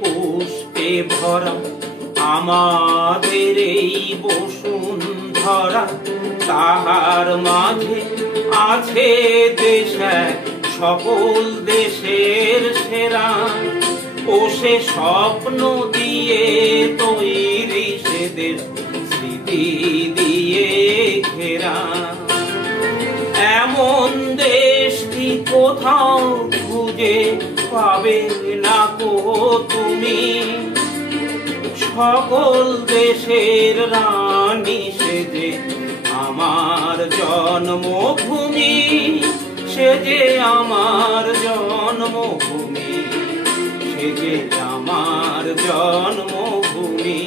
পুষ্পে ভরা আমাদের এই বসুন্ধরা, তাহার মাঝে আছে দেশ এক সকল দেশের সেরা। ও সে স্বপ্ন দিয়ে তৈরি সে দেশ, স্মৃতি দিয়ে ঘেরা। এমন দেশটি কোথাও খুঁজে পাবে না কো তুমি, সকল দেশের রানী সে যে আমার জন্মভূমি, সে যে আমার জন্মভূমি, সে যে আমার জন্মভূমি।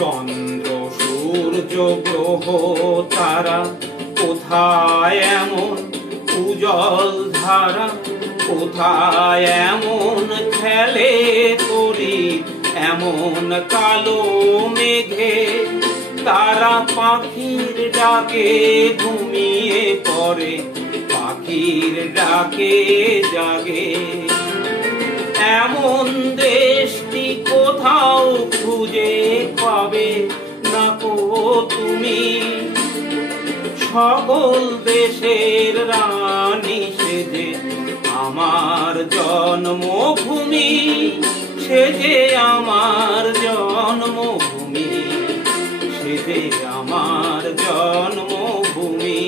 চন্দ্র সূর্য গ্রহ তারা কোথায় এমন উজ্জ্বল ধারা, কোথায় এমন খেলে তরি এমন কালো মেঘে। তারা পাখির ডাকে ঘুমিয়ে পড়ে, পাখির ডাকে জাগে। এমন দেশটি কোথাও খুঁজে পাবে না কো তুমি, সকল দেশের রানী সে যে আমার জন্মভূমি, সে যে আমার জন্মভূমি, সে যে আমার জন্মভূমি।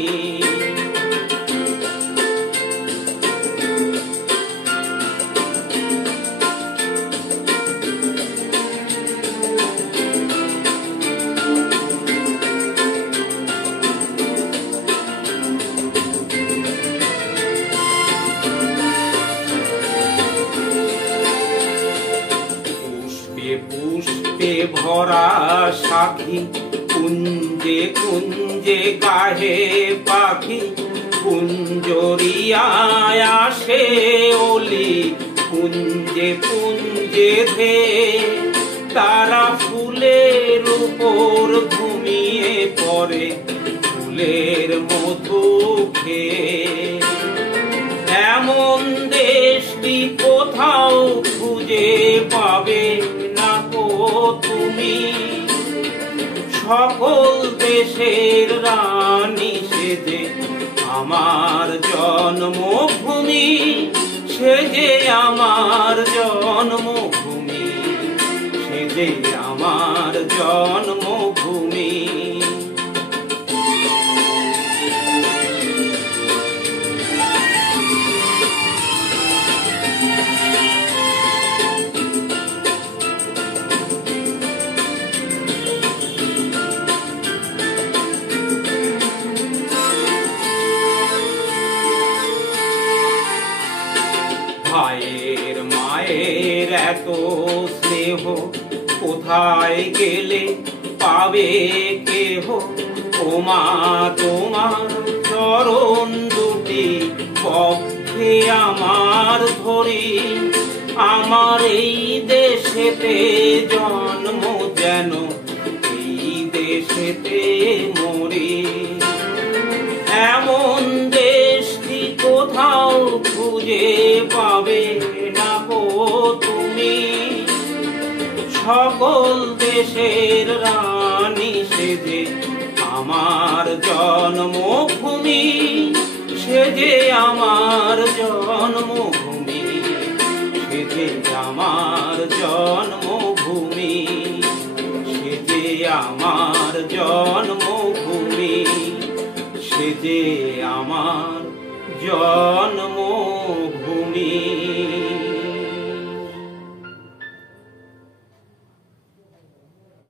পুষ্পে ভরা সাথী কুঞ্জে কুঞ্জে গাহে পাখি, কুঞ্জরিয়ায় আসে ওলি কুঞ্জে কুঞ্জে ধে। তারা ফুলের উপর ঘুমিয়ে পড়ে, ফুলের মধু খেয়ে। এমন দেশটি কোথাও খুঁজে পাবে না কো তুমি, সকল দেশের রানী সে যে আমার জন্মভূমি, সে যে আমার জন্মভূমি, সে যে আমার জন্মভূমি। ভাইয়ের মায়ের এত স্নেহ কোথায় গেলে পাবে কেহ। ও মা তোমার চরণ দুটি পক্ষে আমার ধরি, আমার এই দেশেতে জন্ম যেন এই দেশেতে মরি। এমন দেশটি কোথাও খুঁজে পাবে না কো তুমি, সকল দেশের রানী সে যে আমার জন্মভূমি, সে যে আমার জন্মভূমি, সে যে আমার জন্মভূমি, সে যে আমার জন্মভূমি, সে যে আমার জন্ম।